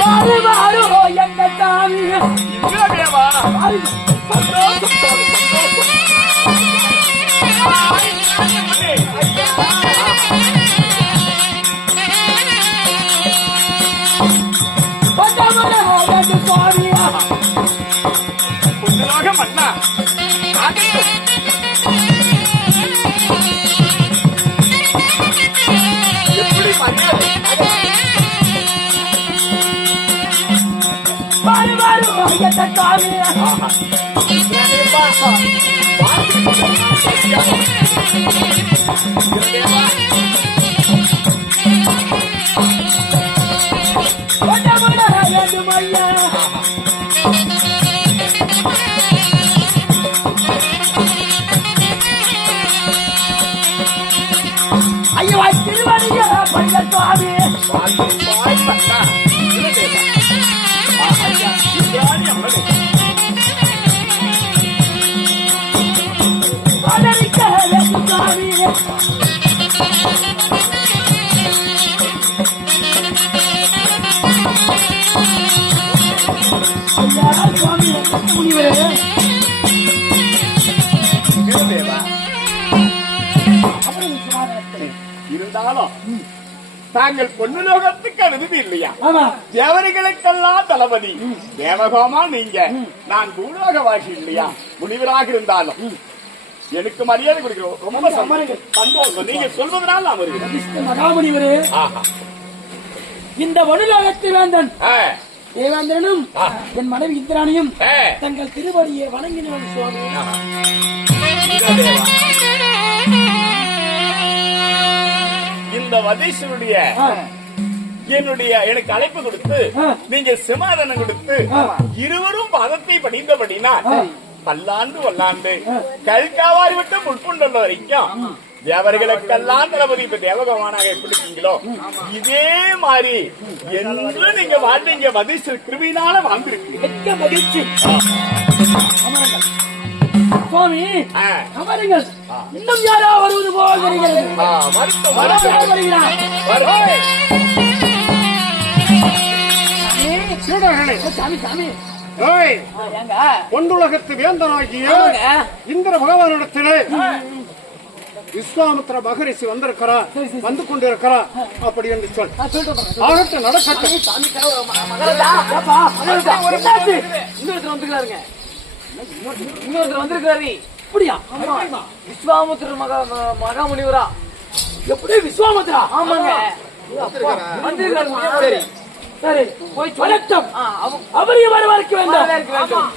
மாறு மாறு எங்க சாமி தேவா சந்தோஷம் சந்தோஷம் கொஞ்சமாக மன்னா எப்படி மரியாதை மாறு மாறு எங்க சாமி ஐயோ திருவடியா பைய சுவாமி இருந்தாலும் தாங்கள் பொன்னுலோகத்துக்கு அனுமதி இல்லையா? தேவர்களுக்கெல்லாம் தளபதி தேவகோமா நீங்க. நான் பூலோகவாசி இல்லையா? முனிவராக இருந்தாலும் எனக்கு மரியாதை கொடுக்கிறோம். ரொம்ப சந்தோஷம். நீங்க சொல்வதனால் நான் வருகிறேன். மகாமுனிவரே, இந்த வனுலோகத்து வேந்தன் தேவேந்திரனும் என் மனைவி இந்திராணியும் தங்கள் திருவடியை வணங்கினோம் சுவாமி. இந்த வதீஸ்வருடைய என்னுடைய எனக்கு அழைப்பு கொடுத்து நீங்க சிமாதனம் கொடுத்து இருவரும் பாதத்தை படிந்தபடினா பல்லாண்டு வல்லாண்டு கல்காவாரி விட்டு முட்புண்ட வரைக்கும் தேவர்களுக்கெல்லாம் தளபதி இப்ப தேவகமானாக எப்படிங்களோ இதே மாதிரி என்று நீங்க வாழ்ந்தீங்க. வதீஸ்வர கிருபினால வாழ்ந்திருக்கு. மகிழ்ச்சி சுவாமி. அமருங்கள். இன்னும் யாரோ வருவது போல் வருகிறது. சாமி சாமி பொன்னுலகத்து வேந்தனாகிய இந்திர பகவானிடத்திலே விஸ்வாமித்திர மகரிஷி வந்திருக்கிறார், வந்து கொண்டிருக்கிறார் அப்படி என்று சொல். ஆகட்டும், நடக்கட்டும். இன்னொருத்தர் வந்திருக்காரு. அப்படியா? விஸ்வாமித்திர மகாமுனிவரா? எப்படி விஸ்வாமித்திரா? ஆமாங்க, வந்திருக்காரு. சரி, போய் வணக்கம். அவரையும் வரவேற்க வேண்டும்.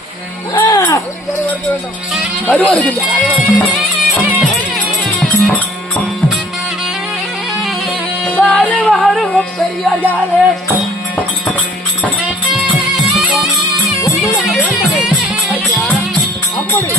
வருவார்கள். பெரியாரே அப்படி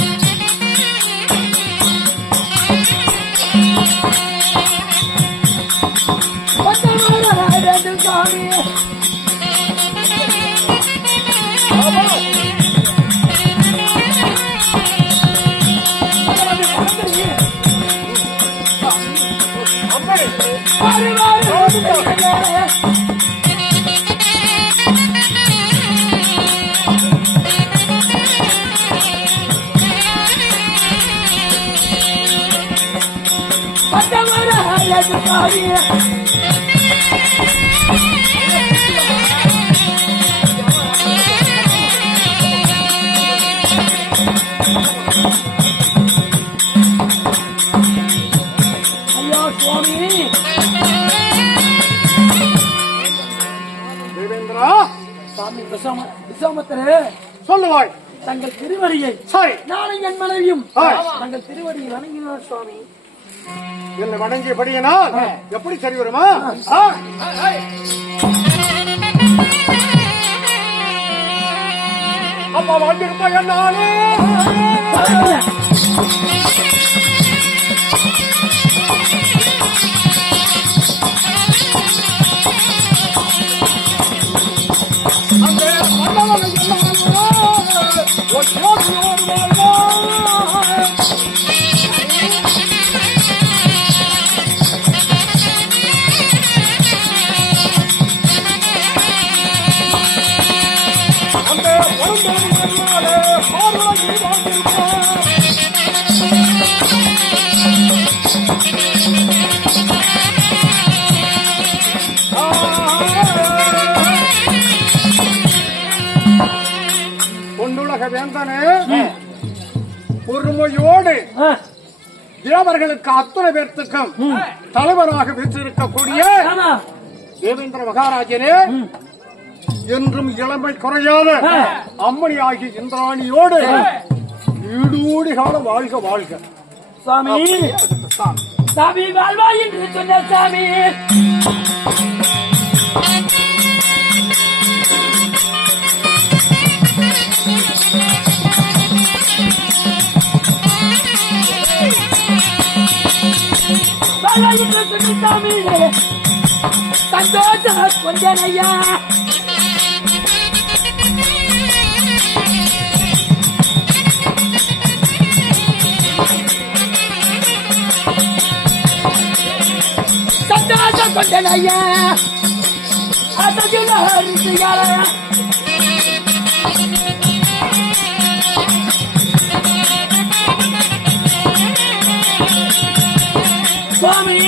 சொல்லுவாய் தங்கள் திருவடியை. சரி, நானும் என் மனைவியும் தங்கள் திருவடியை வணங்கினார் சுவாமி. என்னை வணங்கியபடியினால் எப்படி சரி வருமா? அம்மா வந்திருப்பா என்னாலே வேந்தனே பொறுமையோடு தேவர்களுக்கு அத்தனை பேர்த்துக்கும் தலைவராக வீற்றிருக்கக்கூடிய தேவேந்திர மகாராஜனே, என்றும் இளமை குறையாத அம்மணி ஆகிய இந்திராணியோடு ஈடூடி காலம் வாழ்க வாழ்க. சுவாமி சாமி வாழ்வா என்று சொன்ன சாமி சாமி சந்தோஷ கொஞ்சனையா சந்தோஷ கொஞ்சனையா அதுல ஹரிசியாரா சுவாமி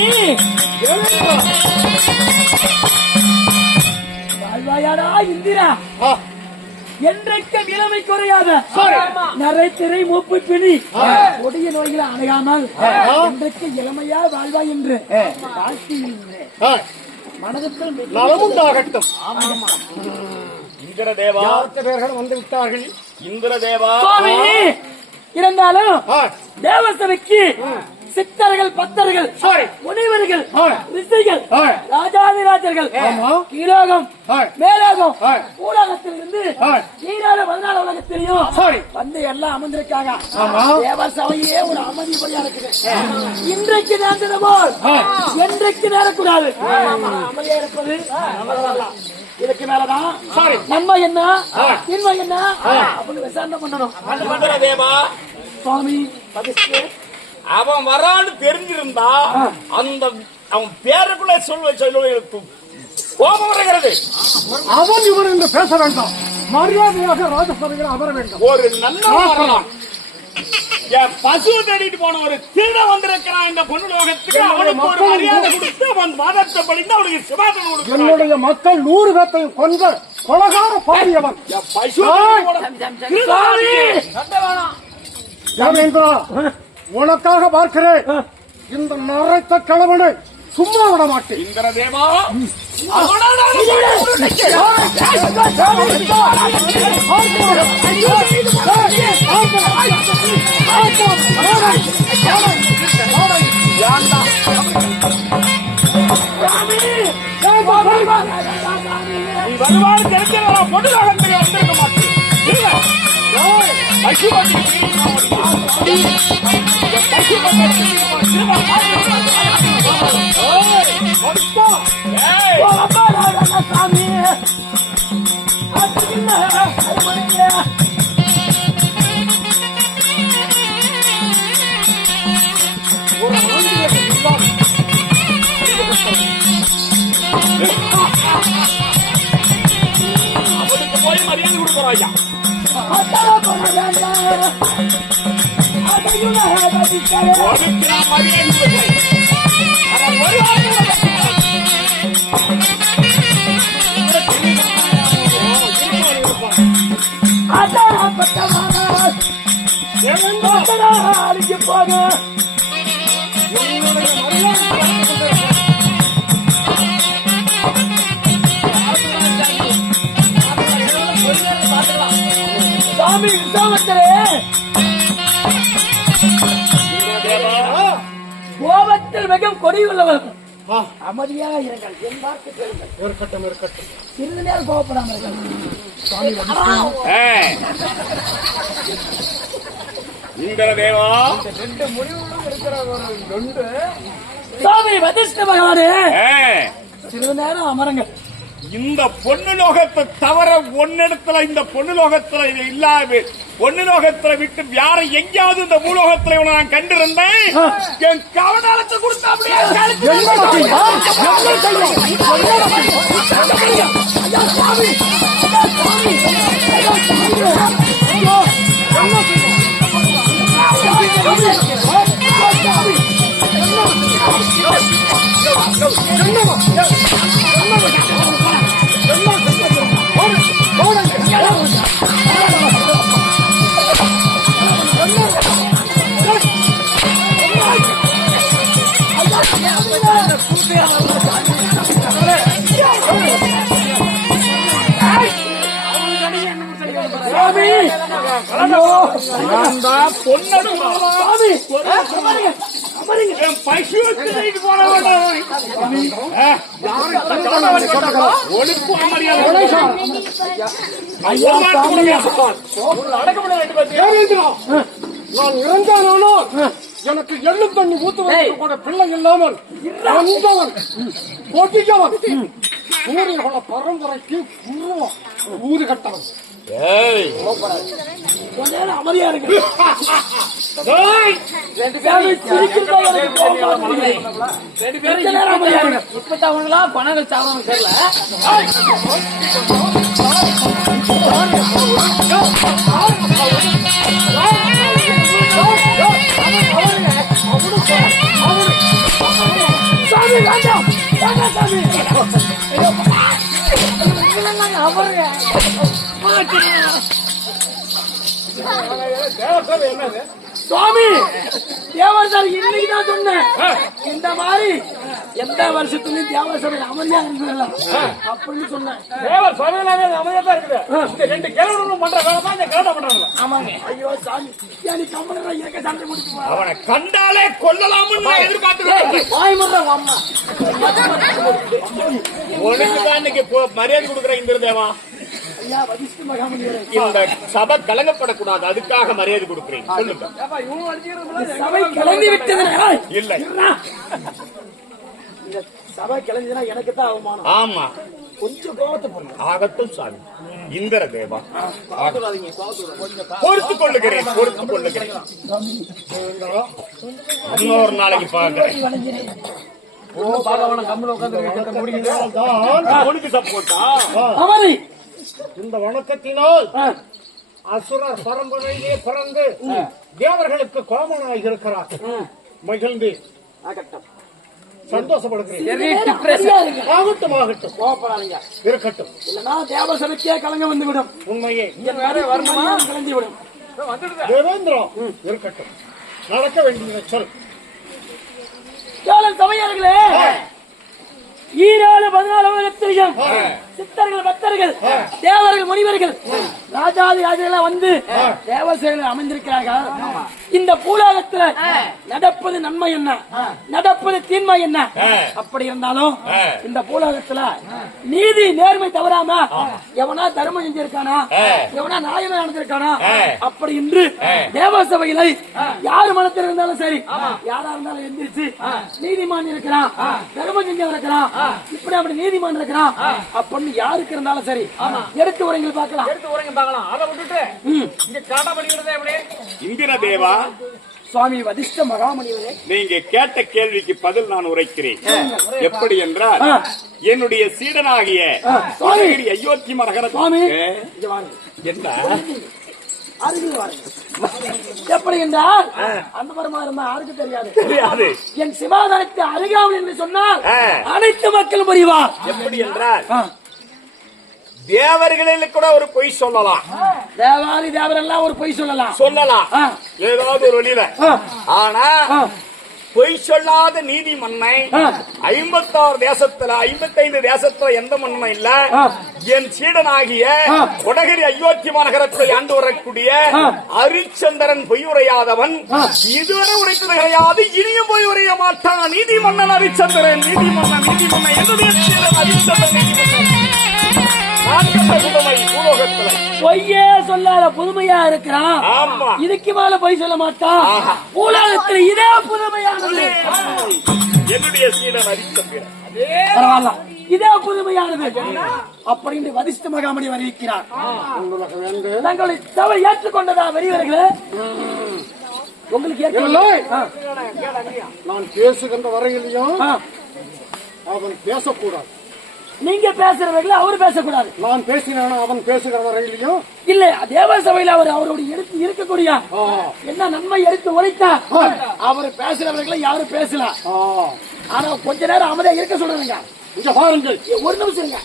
வாழ்வாயாடா இந்திரா, என்றைக்கு இளமை குறையாத நரைத்திரை மூப்பு பிணி கொடிய நோய்களை அடையாமல் என்றைக்கு இளமையா வாழ்வா என்று மனதுக்குள் நலமுண்டாகட்டும். இந்திரதேவா பேர்கள் வந்து விட்டார்கள். இந்திரதேவா சுவாமி இருந்தாலும் தேவசபைக்கு சித்தர்கள், பக்தர்கள், முனிவர்கள், ரிஷிகள், ராஜாதிராஜர்கள், கீழோகம், மேலோகம், ஊடகத்திலிருந்து ஈரான 14 உலகத்திலையும் வந்து எல்லாம் அமர்ந்திருக்காங்க. தேவசபையே ஒரு அமைதிப்படியா இருக்குது. இன்றைக்கு நேர்ந்தது போல் என்றைக்கு நேரக்கூடாது. அமைதியா இருப்பது இதுக்கு மேலதான் நம்ம என்ன இன்மை என்ன அப்படின்னு விசாரணை பண்ணணும். இந்திரதேவா சுவாமி அவன் வரான்னு தெரிஞ்சிருந்தா அந்த அவன் பேருக்குள்ள சொல்ல கோபம் வருகிறது. அவன் இவர் என்று பேச வேண்டாம். மரியாதையாக ராஜசபையில் அமர வேண்டும். ஒரு நல்ல வரலாம். என் பசு தேடிட்டு போன ஒரு திருட வந்திருக்கிறான் இந்த பொண்ணு லோகத்துக்கு. அவனுக்கு ஒரு மரியாதை கொடுத்து அவன் மதத்தை படிந்து அவனுக்கு சிவாதனம் கொடுக்கிறான். என்னுடைய மக்கள் 100 பேர்த்தையும் கொன்ற கொலகார பாடியவன் பசு தேவேந்திரா, உனக்காக பார்க்கிறேன். இந்த நரைத்த கிழவனை சும்மா விட மாட்டேன். இந்திரதேவா நீ வருவான்னு தெரிஞ்ச பொண்ணு லோகத்துக்கு வந்திருக்க மாட்டேன். அவனுக்கு போய் மரியாதை கொடுக்குறாயா. போக சாமி விசாமத்தரே கோபத்தில் மிகவும் கொடியுள்ளவர்கள் அமைதியாக இருங்கள். என் வார்த்தை கேளுங்கள். இருக்கட்டும் இருக்கட்டும். சிறிது நேரம் கோபப்படாமல் இருங்கள். இந்திரதேவா சாமி வதிஷ்ட பகவானே சிறிது நேரம் அமருங்கள். இந்த பொண்ணு லோகத்தை தவிர ஒன்னிடத்துல இந்த பொண்ணு லோகத்துல இது இல்லாம பொண்ணு லோகத்துல விட்டு வேற எங்கேயாவது இந்த பூலோகத்துல நான் கண்டிருந்தேன். என் கவனத்தை கொடுத்தா நான் தான் பொன்னெடுமா சாமி அமருங்க அமருங்க என் பசுவத்திற்கு போன ஒழுப்பு அமரியாதை ஐயா சாமி நான் இறந்தானோ எனக்கு எள்ளு தண்ணி ஊத்துவதற்கு கூட பிள்ளை இல்லாமல் வந்தவன் பொட்டிக்கவன் சூரியனோட பரம்பரைக்கு ஊது கட்டவன். கொஞ்ச நேரம் அமைதியா இருக்கு. ரெண்டு பேரும் சிரிக்கிறதா எனக்கு கோபம் வருது. ரெண்டு பேரும் கொஞ்ச நேரம் அமைதியா இருங்க. இப்பத்தவங்களா பணங்கள் சாவறவங்க தெரியல. சாமி வேண்டாம் வேண்டாம் சாமி அவருங்க சுவாமி தேவர் சார் இன்னைக்கு தான் சொன்னேன். இந்த மாதிரி எந்த வருஷத்துலயும் தேவர் சபை அமைதியா இருந்ததில்ல அப்படின்னு சொன்னேன். தேவர் சபையிலாவே அமைதியா தான் இருக்குது. இந்த ரெண்டு கேரளம் பண்ற வேலை தான் இந்த கேரளம் பண்றாங்க. ஆமாங்க. ஐயோ சாமி நீ கம்பளா இருக்க சண்டை முடிச்சு போ. அவனை கண்டாலே கொல்லலாம்னு நான் எதிர்பார்த்துக்கிறேன். வாய் முறை அம்மா உனக்கு தான் இன்னைக்கு மரியாதை கொடுக்குறேன் இந்திர தேவா. ஐயா வதிஷ்ட மகாமணியரே இந்த சபை கலங்கப்படக்கூடாது, அதுக்காக மரியாதை கொடுக்குறேன். சொல்லுங்க. சபை கிளம்பி விட்டது இல்லை, இந்த சபை கிளம்பினா எனக்கு தான் அவமானம். ஆமா, கொஞ்சம் கோபத்தை போடுங்க. ஆகட்டும் சாமி. இந்திர தேவா பொறுத்துக் கொள்ளுகிறேன், பொறுத்துக் கொள்ளுகிறேன். இன்னொரு நாளைக்கு பாக்குறேன். அமரி இந்த வணக்கத்தினால் அசுரர் பரம்பரையிலே பிறந்து தேவர்களுக்கு கோமனாக இருக்கிறார். மகிழ்ந்து சந்தோஷப்படுகிறேன். ஆகட்டும் ஆகட்டும், கோபப்படாதீங்க, இருக்கட்டும். இல்லைன்னா தேவசபைக்கே கலங்க வந்துவிடும். உண்மையே கலந்து விடும். தேவேந்திரம் இருக்கட்டும், நடக்க வேண்டிய சொல். சபையார்களே, ஈராறு 14 உலகத்திலும் சித்தர்கள், பக்தர்கள், தேவர்கள், முனிவர்கள், ராஜாதி ராஜெல்லாம் வந்து தேவசேனையில் அமைந்திருக்கிறார்கள். இந்த பூலோகத்துல நடப்பது நன்மை என்ன, நடப்பது தீன்மை என்ன, அப்படி இருந்தாலும் இந்த பூலோகத்துல நீதி நேர்மை தவறாம எவனா தர்மம் செஞ்சிருக்கானா, எவனா நியாயமா நடந்திருக்கானா, அப்படி என்று தேவசபையில யாரு மனத்தில் இருந்தாலும் சரி, யாரா இருந்தாலும் எந்திரிச்சு நீதிமான் இருக்கிறான், தர்மம் செஞ்சவன் இருக்கிறான், இப்படி அப்படி நீதிமான் இருக்கிறான் அப்படின்னு யாருக்கு இருந்தாலும் சரி எடுத்து உரைகள் பார்க்கலாம். அதை விட்டுட்டு இங்க காட்ட படிக்கிறதே எப்படி? இந்திர தேவா, சுவாமி வதிஷ்ட மகாமணிவரே, நீங்க கேட்ட கேள்விக்கு பதில் நான் உரைக்கிறேன். எப்படி என்றால், என்னுடைய சீடனாகிய அயோத்தி மரகர சுவாமி என்ன எப்படி என்றால் அந்த மரமா இருந்தா யாருக்கு தெரியாது. என் சிவாதாரத்தை அருகாமல் என்று சொன்னால் அனைத்து மக்களும் புரிவார். எப்படி என்றால், தேவர்களில் கூட ஒரு பொய் சொல்லலாம், தேவாரி தேவரெல்லாம் ஒரு பொய் சொல்லலாம் ஏதாவது ஒரு வழியில. ஆனா பொய் சொல்லாத நீதி மன்னை 56 தேசத்துல 55 தேசத்துல எந்த மன்னனும் இல்ல. என் சீடனாகிய கொடகிரி அயோத்தி மாநகரத்தை ஆண்டு வரக்கூடிய அரிச்சந்திரன் பொய் உரையாதவன், இதுவரை உரைத்தது கிடையாது, இனியும் பொய் உரைய மாட்டான். நீதி மன்னன் அரிச்சந்திரன், நீதி மன்னன் என்னுடைய சீடன் அரிச்சந்திரன், நீதி மன்னன். பொய்யே சொல்லாத புதுமையா இருக்கிறான். இதுக்கு மேல பொய் சொல்ல மாட்டான். உலகத்தில் இதே புதுமையானது. என்னுடைய சீடன் அரிச்சந்திரன், பரவாயில்ல, இதே புதுமையானது அப்படின்னு வதிஷ்ட மகாமணி அறிவிக்கிறார். தங்களை சபை ஏற்றுக்கொண்டதா வெறிவர்களே? உங்களுக்கு நான் பேசுகின்ற வரையிலையும் அவன் பேசக்கூடாது. நீங்க பேசுறவர்கள அவரு பேசக்கூடாது. நான் பேசினானா அவன் பேசுகிற வரையிலையும் இல்ல. தேவ சபையில அவர் அவருடைய எடுத்து இருக்கக்கூடிய என்ன நன்மை எடுத்து உரைத்தா அவர் பேசுறவர்களை யாரும் பேசலாம். ஆனா கொஞ்ச நேரம் அமைதியா இருக்க சொல்றீங்க. இங்க பாருங்கள், ஒரு நிமிஷம் இருங்க.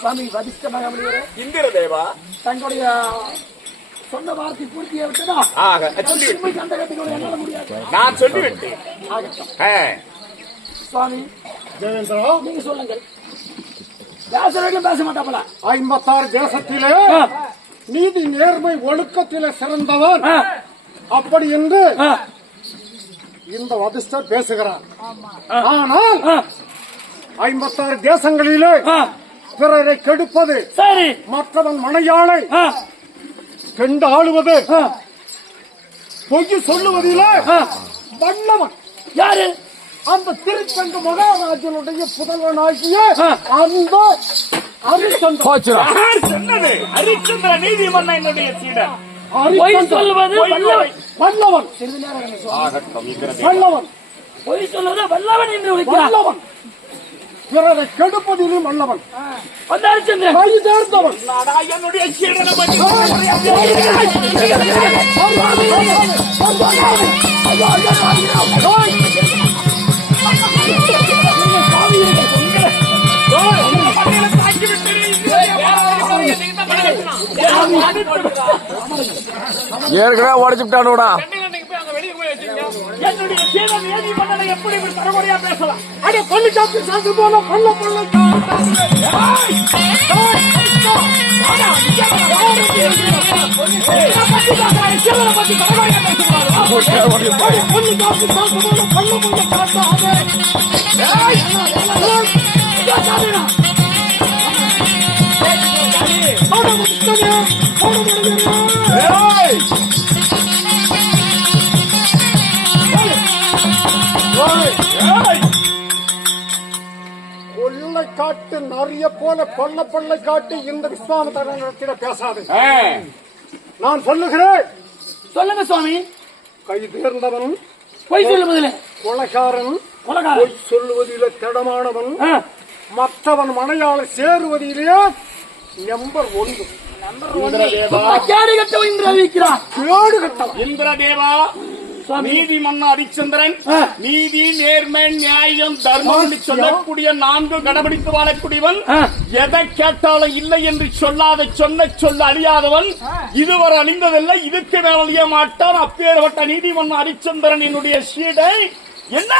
சுவாமி வதிஷ்ட மகாமணிவரே, இந்திர தேவா, தங்களுடைய சொன்ன வார்த்தை பூர்த்தியை விட்டுதா சண்டை கட்டுக்கூட என்னால முடியாது. நான் சொல்லிவிட்டேன். சுவாமி தேவேந்திரா, நீங்க சொல்லுங்கள். பேசுறவர்களும் பேச மாட்டாங்களா? 56 தேசத்திலே நீதி நேர்மை ஒழுக்கத்திலே சிறந்தவன் அப்படி என்று இந்த வதிஷ்டர் பேசுகிறார். ஆனால் 56 தேசங்களிலே பிறரை கெடுப்பது, சரி, மற்றவன் மனையாளை கெண்டு ஆளுவது, பொய் சொல்லுவதிலே வல்லவன் யாரு? அந்த திருச்செங்க மகாராஜனுடைய புதல்வனாகிய அந்த ஹரிச்சந்திரன். யார் சொன்னது? ஹரிச்சந்திர நீதி மன்னனுடைய சீடர். பொய் சொல்வது வல்லவன். வல்லவன் வல்லவன் பொய் சொல்வது வல்லவன் என்று விളിக்கிறார். வல்லவன் பிறரை கெடுப்பதிலும் வல்லவன். அந்த ஹரிச்சந்திரன் கை தேர்ந்தவன். நாடா என்னுடைய சீடனை பற்றி ஏற்கனவே உடச்சுட்டானோடா. என்னுடைய சீடன் நீதி மன்னனை எப்படி இப்படி தரமுறையா பேசலாம்? அட பள்ளி காப்பி சாத்து போல பள்ள பள்ள கொள்ளை காட்டு நிறைய போல கொள்ள கொள்ளை காட்டு இந்த விஸ்வாமித்திர பேசாது. நான் சொல்லுகிறேன், சொல்லுங்க சுவாமி. கை தேர்ந்தவன், பொய் சொல்லுவதில்லை கொலைகாரன், கொலகாரன், பொய் சொல்லுவதிலே திடமானவன், மற்றவன் மனையாளை சேருவதிலே நம்பர் 1. கேடு கட்டவன் என்று அறிவிக்கிறார். கேடு கட்டவன். இந்திரதேவா, நீதி மன்ன ஹரிச்சந்திரன் நீதி நேர்மை நியாயம் தர்மம் என்று சொல்லக்கூடிய 4 கடைபிடித்து வாழக்கூடியவன், எதை கேட்டாலும் இல்லை என்று சொல்லாத சொன்ன சொல்ல அழியாதவன், இதுவரை அழிந்ததில்லை, இதுக்கு மேல் அழிய மாட்டான். அப்பேற்பட்ட நீதி மன்ன ஹரிச்சந்திரன் என்னுடைய சீடை என்ன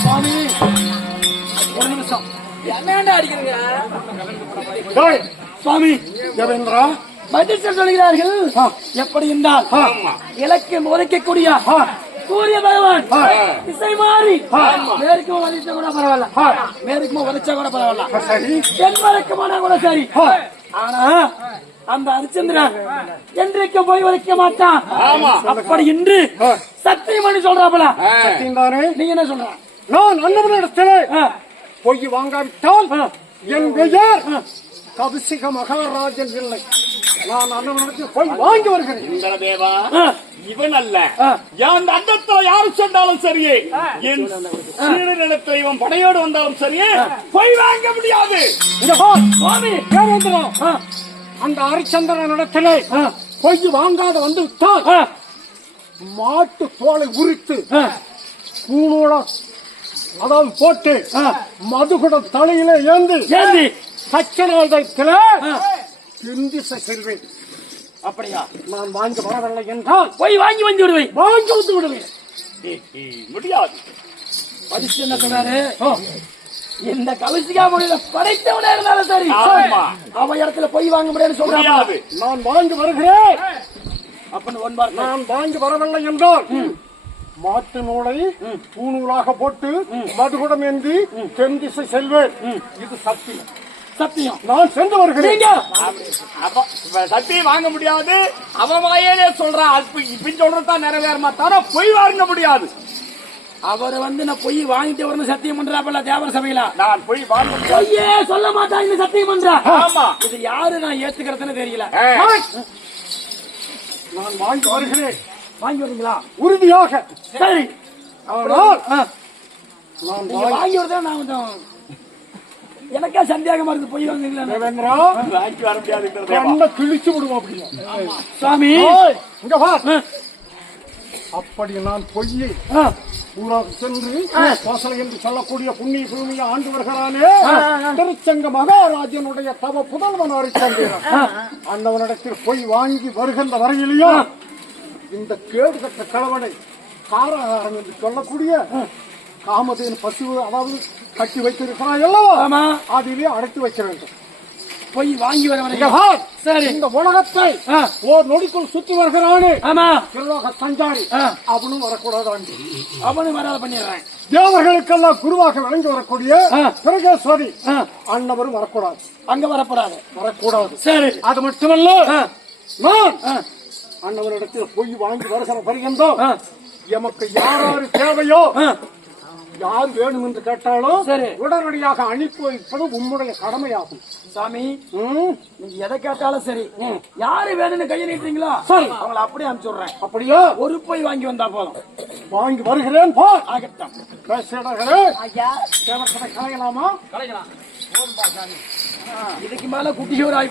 சுவாமி, ஒரு நிமிஷம். என்னடா அடிக்கிறீங்க சுவாமி தேவேந்திரா? பதில் சொல்கிறார்கள். எப்படி என்றால் இலக்கு உரைக்கக்கூடிய சூரிய பகவான் திசை மாறி மேற்கும் உதைச்சா கூட பரவாயில்ல, மேற்கும் உதைச்சா கூட பரவாயில்ல, சரி, தென்வடக்கு போனா கூட சரி. ஆனா அந்த ஹரிச்சந்திரன் என்றைக்கும் போய் உதைக்க மாட்டான். அப்படி என்று சத்தியம் பண்ணி சொல்றாப்பல. சத்தியம்தானே? நீங்க என்ன சொல்ற? நான் அண்ணவனிடத்திலே பொய் வாங்காவிட்டால் என் பெயர் கபிசிக மகாராஜன் இல்லை. நான் அண்ணவனிடத்தில் போய் வாங்கி வருகிறேன். இந்திரதேவா, இவன் அல்ல, என் அண்டத்துல யாரு சொன்னாலும் சரியே, என் சீடனிடத்துல இவன் படையோடு வந்தாலும் சரியே, போய் வாங்க முடியாது. சுவாமி தேவேந்திரா, அந்த ஹரிச்சந்திரனிடத்திலே பொய் வாங்காத வந்து விட்டால் மாட்டு தோலை உரித்து பூணூலம் அதாவது போட்டு மதுகுடம் தலையிலே ஏந்தி சச்சனாதத்திலே பிந்திசை செல்வேன். அப்படியா? நான் வாங்கி வரவில்லை என்றால் போய் வாங்கி வந்து விடுவேன். வாங்கி வந்து விடுவேன். முடியாது. பதிச்சு என்ன சொன்னாரு? இந்த கவிசிகா மொழியில படைத்தவனா இருந்தாலும் சரி, அவன் இடத்துல போய் வாங்க முடியாது சொல்றாங்க. நான் வாங்கி வருகிறேன். அப்படின்னு ஒன்பார் நான் வாங்கி வரவில்லை என்றால் மாட்டு நூலை பூநூலாக போட்டு மதுகுடம் ஏந்தி தென் திசை செல்வேன். இது சத்தியம். சத்தியம். நான் சென்று வருகிறேன். சத்தியம் வாங்க முடியாது. அவன் வாயிலே சொல்றான். இப்படி சொல்றதான் நிறைவேறமா தவிர பொய் வாங்க முடியாது. அவர் நான் பொய் வாங்கிட்டு வரணும் சத்தியம் பண்றாப்பல தேவர சபையில. நான் பொய் வாங்க பொய்யே சொல்ல மாட்டான் இந்த சத்தியம் பண்றா. ஆமா, இது யாரு நான் ஏத்துக்கிறதுன்னு தெரியல. நான் வாங்கி வருகிறேன். வாங்கி வரீங்களா? உறுதியாக. சரி. நான் வாங்கி வரதான் நான் கொஞ்சம் எனக்கா சந்தேகமா இருக்கு. பொய் வாங்குங்களா? வாங்கி வர முடியாது. கண்ணை கிழிச்சு விடுவோம். அப்படியா சுவாமி? இங்க வா. அப்படி நான் பொய்யை ஊராக சென்று கோசலை என்று சொல்லக்கூடிய புண்ணிய பூமியை ஆண்டு வருகிறானே திருச்சங்க மகாராஜனுடைய தவ புதல்வன் அரிச்சந்திரன் அந்தவனிடத்தில் போய் வாங்கி வருகின்ற வரையிலையும் இந்த கேடு கட்ட கணவனை காராகாரம் என்று சொல்லக்கூடிய காமதேன் பசு அதாவது கட்டி வைத்திருக்கிறாய் அல்லவா அதிலே அடைத்து வைக்க வேண்டும். போய் வாங்கி வர சரி. இந்த உலகத்தை ஓர் நொடிக்குள் சுத்தி வருகிறானே ஆமா திருலோக சஞ்சாரி அவனும் வரக்கூடாது. அவனும் வராத பண்ணிடுறேன். தேவர்களுக்கெல்லாம் குருவாக விளங்கி வரக்கூடிய பிரகேஸ்வரி அன்னவரும் வரக்கூடாது. அங்க வரக்கூடாது. சரி. அது மட்டுமல்ல நான் அன்னவரிடத்தில் போய் வாங்கி வருகிற வருகின்றோம். எமக்கு யாராரு தேவையோ யார் வேணும் என்று கேட்டாலும் சரி உடனடியாக அனுப்பி வைப்பது உம்முடைய கடமையாகும். சாமி நீங்க எதை கேட்டாலும் சரி யாரு வேணும்னு கையை நீட்டீங்களோ சரி அவங்களை அப்படியே அனுப்பிச்சுடுறேன். அப்படியா? ஒரு போய் வாங்கி வந்தா போதும். வாங்கி வருகிறேன். ஆகட்டும். பேசுகிறே தேவசனை கலையலாமா? இதுக்கு மேல குட்டியோர்